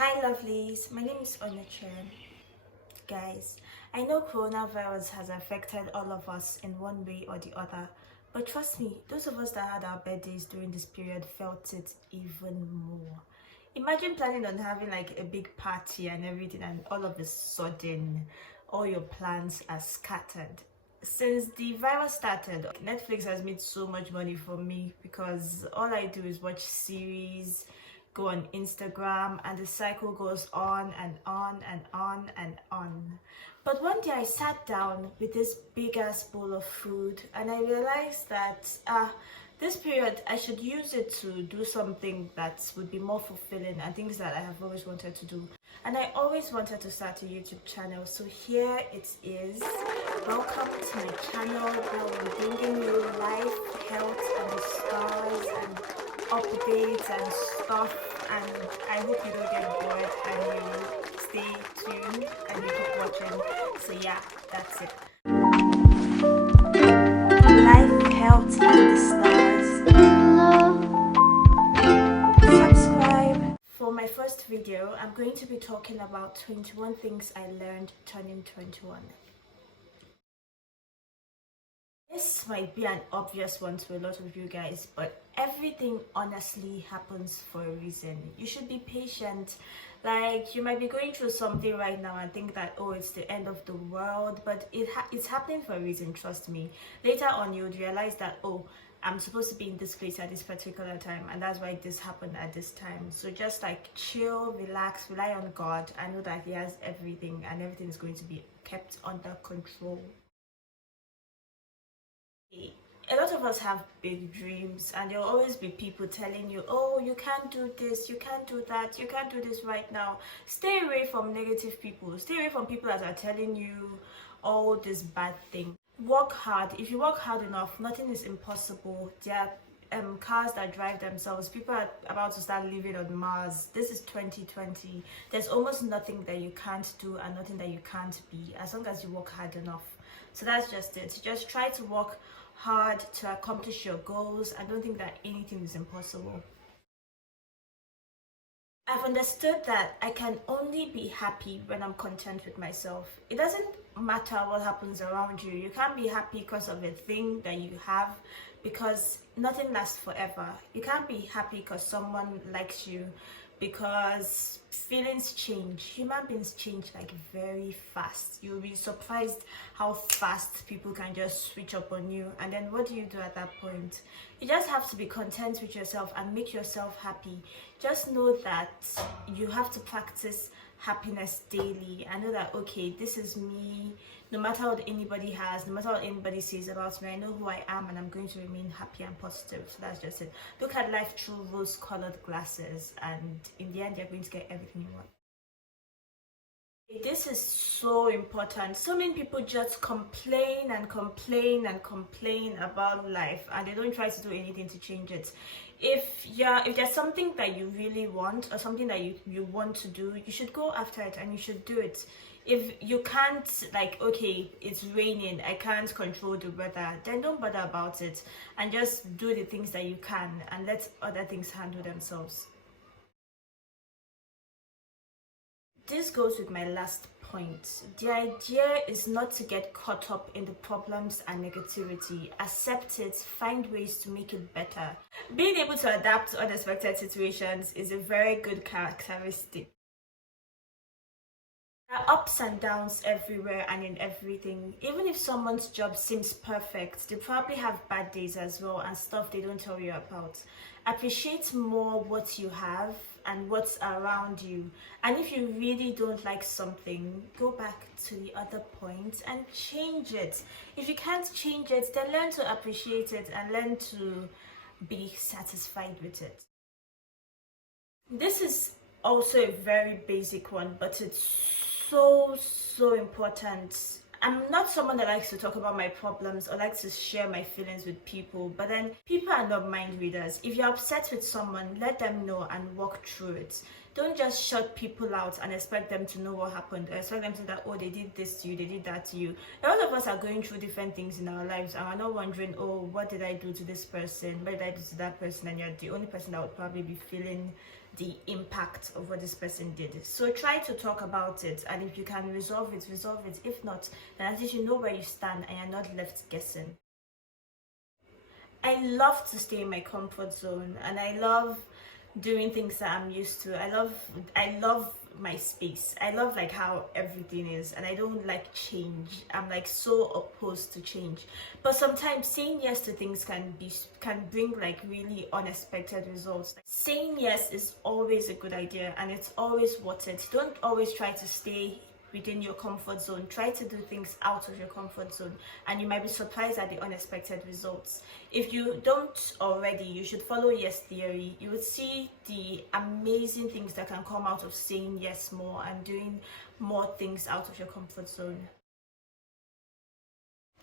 Hi lovelies, my name is Onyechere. Guys, I know coronavirus has affected all of us in one way or the other, but trust me, those of us that had our birthdays during this period felt it even more. Imagine planning on having like a big party and everything, and all of a sudden, all your plans are scattered. Since the virus started, Netflix has made so much money for me because all I do is watch series, go on Instagram, and the cycle goes on and on and on and on. But one day I sat down with this big ass bowl of food and I realized that this period I should use it to do something that would be more fulfilling and things that I have always wanted to do. And I always wanted to start a YouTube channel, so here it is. Welcome to my channel where I'm bringing you life, health, and the stars and updates and stuff, and I hope you don't get bored and you stay tuned and you keep watching. So yeah, that's it. Life, health, and the stars. Subscribe. For my first video, I'm going to be talking about 21 things I learned turning 21. This might be an obvious one to a lot of you guys, but everything honestly happens for a reason. You should be patient. Like, you might be going through something right now and think that, oh, it's the end of the world, but it's happening for a reason, trust me. Later on, you would realize that, oh, I'm supposed to be in this place at this particular time, and that's why this happened at this time. So just like chill, relax, rely on God. I know that He has everything and everything is going to be kept under control. A lot of us have big dreams, and there'll always be people telling you, oh, you can't do this, you can't do that, you can't do this right now. Stay away from negative people. Stay away from people that are telling you all this bad thing. Work hard. If you work hard enough, nothing is impossible. There are cars that drive themselves. People are about to start living on Mars. This is 2020. There's almost nothing that you can't do and nothing that you can't be, as long as you work hard enough. So that's just it. Just try to work hard to accomplish your goals. I don't think that anything is impossible. I've understood that I can only be happy when I'm content with myself. It doesn't matter what happens around you. You can't be happy because of a thing that you have, because nothing lasts forever. You can't be happy because someone likes you, because feelings change. Human beings change like very fast. You'll be surprised how fast people can just switch up on you. And then what do you do at that point? You just have to be content with yourself and make yourself happy. Just know that you have to practice happiness daily. I know that, okay, this is me. No matter what anybody has, no matter what anybody says about me, I know who I am and I'm going to remain happy and positive. So that's just it. Look at life through rose-colored glasses, and in the end you're going to get everything you want. This is so important. So many people just complain and complain and complain about life, and they don't try to do anything to change it. If there's something that you really want, or something that you want to do, you should go after it and you should do it. If you can't, like, okay, it's raining, I can't control the weather, then don't bother about it and just do the things that you can and let other things handle themselves. This goes with my last point. The idea is not to get caught up in the problems and negativity. Accept it, find ways to make it better. Being able to adapt to unexpected situations is a very good characteristic. There are ups and downs everywhere and in everything. Even if someone's job seems perfect, they probably have bad days as well and stuff they don't tell you about. Appreciate more what you have and what's around you. And if you really don't like something, go back to the other point and change it. If you can't change it, then learn to appreciate it and learn to be satisfied with it. This is also a very basic one, but it's so important. I'm not someone that likes to talk about my problems or likes to share my feelings with people, but then people are not mind readers. If you're upset with someone, let them know and walk through it. Don't just shut people out and expect them to know what happened, or expect them to know that, oh, they did this to you, they did that to you. A lot of us are going through different things in our lives and we're not wondering, oh, what did I do to this person, what did I do to that person, and you're the only person that would probably be feeling the impact of what this person did. So try to talk about it, and if you can resolve it, resolve it. If not, then at least you know where you stand and you're not left guessing. I love to stay in my comfort zone, and I love doing things that I'm used to. I love my space. I love like how everything is, and I don't like change. I'm like so opposed to change. But sometimes saying yes to things can bring like really unexpected results. Like, saying yes is always a good idea, and it's always worth it. Don't always try to stay within your comfort zone. Try to do things out of your comfort zone, and you might be surprised at the unexpected results. If you don't already, you should follow yes theory. You would see the amazing things that can come out of saying yes more and doing more things out of your comfort zone.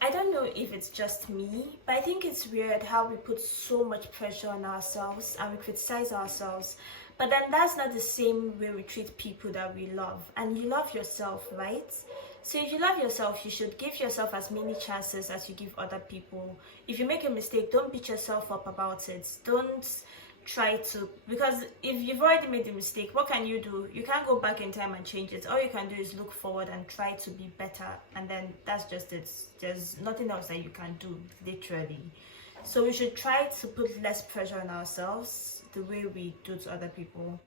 I don't know if it's just me, but I think it's weird how we put so much pressure on ourselves and we criticize ourselves. But then that's not the same way we treat people that we love. And you love yourself, right? So if you love yourself, you should give yourself as many chances as you give other people. If you make a mistake, don't beat yourself up about it. Don't try to, because if you've already made the mistake, what can you do? You can't go back in time and change it. All you can do is look forward and try to be better, and then that's just it. There's nothing else that you can do, literally. So we should try to put less pressure on ourselves the way we do to other people.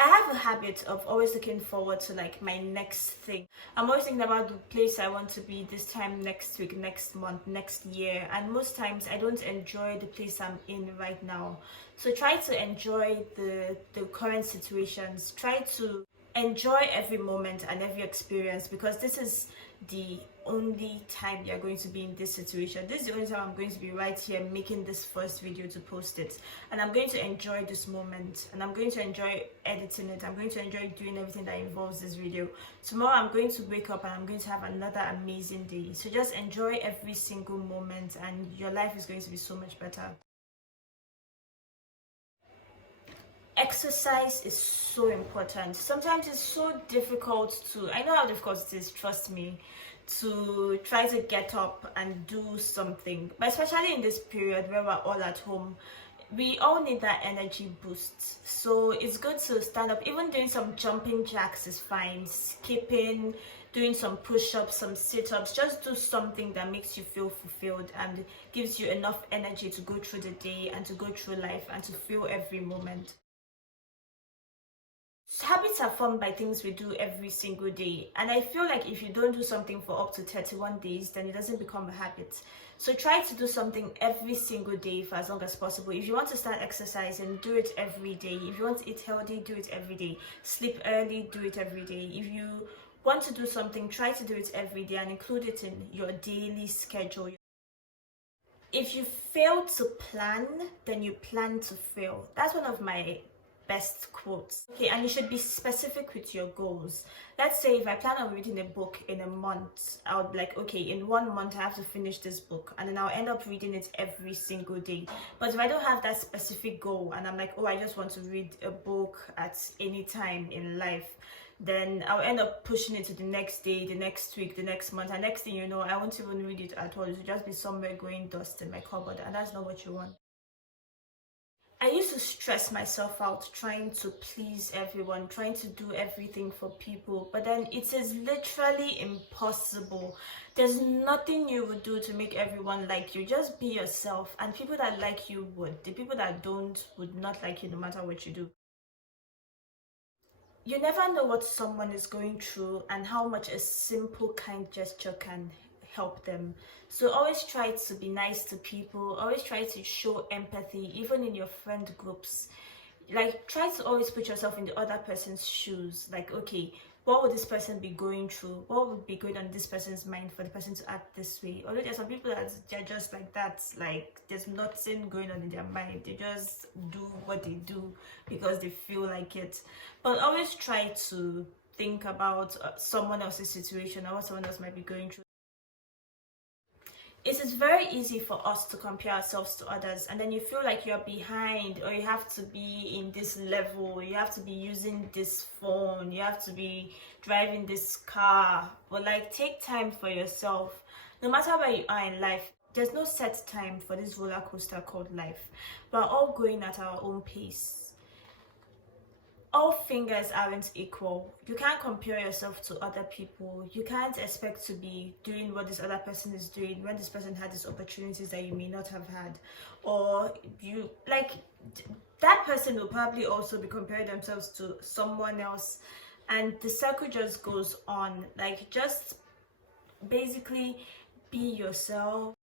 I have a habit of always looking forward to like my next thing. I'm always thinking about the place I want to be this time next week, next month, next year, and most times I don't enjoy the place I'm in right now. So try to enjoy the current situations. Try to enjoy every moment and every experience, because this is the only time you're going to be in this situation. This is the only time I'm going to be right here making this first video to post it, and I'm going to enjoy this moment, and I'm going to enjoy editing it. I'm going to enjoy doing everything that involves this video. Tomorrow I'm going to wake up and I'm going to have another amazing day. So just enjoy every single moment and your life is going to be so much better. Exercise is so important. Sometimes it's so difficult to, I know how difficult it is, trust me, to try to get up and do something, but especially in this period where we're all at home, we all need that energy boost. So it's good to stand up. Even doing some jumping jacks is fine, skipping, doing some push-ups, some sit-ups. Just do something that makes you feel fulfilled and gives you enough energy to go through the day and to go through life and to feel every moment. Habits are formed by things we do every single day, and I feel like if you don't do something for up to 31 days, then it doesn't become a habit. So try to do something every single day for as long as possible. If you want to start exercising, do it every day. If you want to eat healthy, do it every day. Sleep early, do it every day. If you want to do something, try to do it every day and include it in your daily schedule. If you fail to plan, then you plan to fail. That's one of my best quotes. Okay, and you should be specific with your goals. Let's say if I plan on reading a book in a month, I would be like, okay, in 1 month I have to finish this book, and then I'll end up reading it every single day. But if I don't have that specific goal and I'm like, oh, I just want to read a book at any time in life, then I'll end up pushing it to the next day, the next week, the next month, and next thing you know, I won't even read it at all. It'll just be somewhere going dust in my cupboard, and that's not what you want. I used to stress myself out trying to please everyone, trying to do everything for people, but then it is literally impossible. There's nothing you would do to make everyone like you. Just be yourself, and people that like you would. The people that don't would not like you no matter what you do. You never know what someone is going through and how much a simple kind gesture can help them. So always try to be nice to people, always try to show empathy, even in your friend groups. Like, try to always put yourself in the other person's shoes. Like, okay, what would this person be going through? What would be going on in this person's mind for the person to act this way? Although there's some people that they're just like that, like there's nothing going on in their mind. They just do what they do because they feel like it. But always try to think about someone else's situation or what someone else might be going through. It is very easy for us to compare ourselves to others, and then you feel like you're behind, or you have to be in this level, you have to be using this phone, you have to be driving this car. But like, take time for yourself. No matter where you are in life, there's no set time for this roller coaster called life. We're all going at our own pace. All fingers aren't equal. You can't compare yourself to other people. You can't expect to be doing what this other person is doing when this person had these opportunities that you may not have had. Or you, like, that person will probably also be comparing themselves to someone else, and the circle just goes on. Like, just basically be yourself.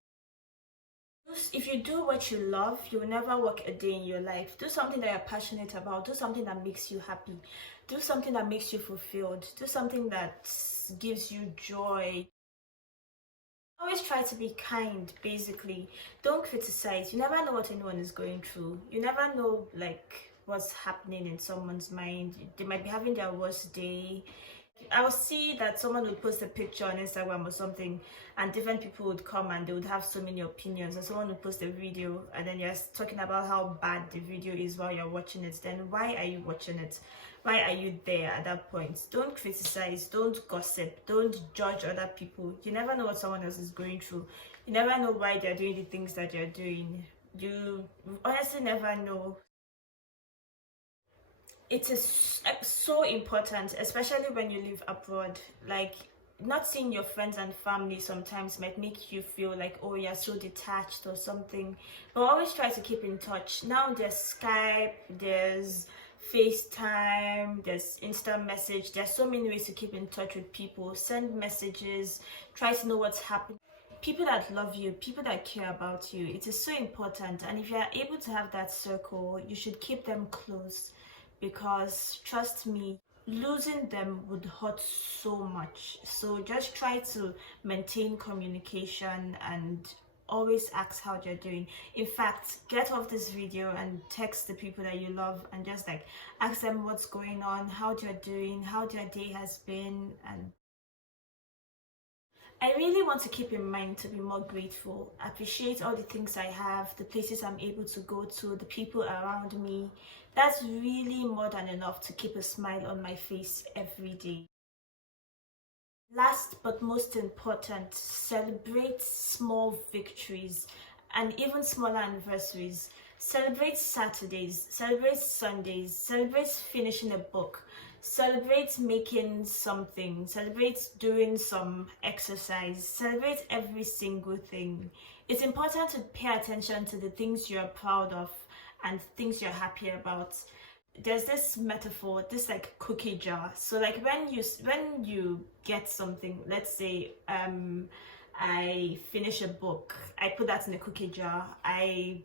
If you do what you love, you will never work a day in your life. Do something that you're passionate about. Do something that makes you happy. Do something that makes you fulfilled. Do something that gives you joy. Always try to be kind, basically. Don't criticize. You never know what anyone is going through. You never know, like, what's happening in someone's mind. They might be having their worst day. I will see that someone would post a picture on Instagram or something, and different people would come and they would have so many opinions. Or someone would post a video and then you're talking about how bad the video is while you're watching it. Then why are you watching it? Why are you there at that point? Don't criticize, don't gossip, don't judge other people. You never know what someone else is going through. You never know why they're doing the things that they're doing. You honestly never know. It is so important, especially when you live abroad. Like, not seeing your friends and family sometimes might make you feel like, oh, you're so detached or something, but always try to keep in touch. Now there's Skype, there's FaceTime, there's instant message. There's so many ways to keep in touch with people. Send messages, try to know what's happening. People that love you, people that care about you, it is so important. And if you're able to have that circle, you should keep them close, because trust me, losing them would hurt so much. So just try to maintain communication and always ask how they're doing. In fact, get off this video and text the people that you love and just like ask them what's going on, how they're doing, how their day has been. And I really want to keep in mind to be more grateful, appreciate all the things I have, the places I'm able to go to, the people around me. That's really more than enough to keep a smile on my face every day. Last but most important, celebrate small victories and even smaller anniversaries. Celebrate Saturdays, celebrate Sundays, celebrate finishing a book, celebrate making something, celebrate doing some exercise, celebrate every single thing. It's important to pay attention to the things you're proud of and things you're happy about. There's this metaphor, this like cookie jar. So like when you get something, let's say I finish a book, I put that in a cookie jar. I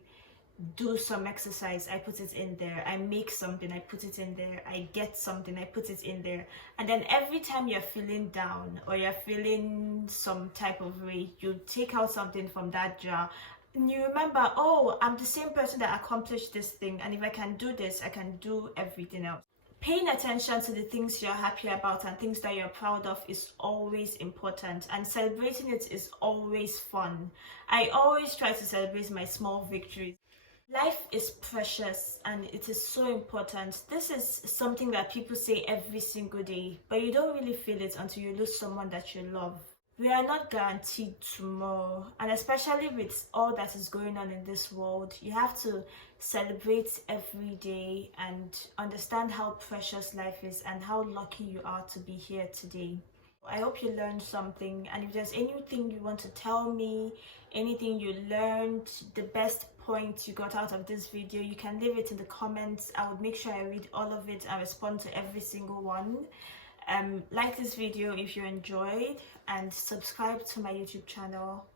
do some exercise, I put it in there. I make something, I put it in there. I get something, I put it in there. And then every time you're feeling down or you're feeling some type of way, you take out something from that jar and you remember, oh, I'm the same person that accomplished this thing, and if I can do this, I can do everything else. Paying attention to the things you're happy about and things that you're proud of is always important, and celebrating it is always fun. I always try to celebrate my small victories. Life is precious and it is so important. This is something that people say every single day, but you don't really feel it until you lose someone that you love. We are not guaranteed tomorrow, and especially with all that is going on in this world, you have to celebrate every day and understand how precious life is and how lucky you are to be here today. I hope you learned something, and if there's anything you want to tell me, anything you learned, the best point you got out of this video, you can leave it in the comments. I would make sure I read all of it and respond to every single one. Like this video if you enjoyed, and subscribe to my YouTube channel.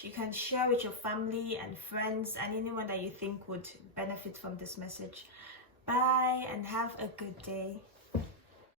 You can share with your family and friends and anyone that you think would benefit from this message. Bye and have a good day.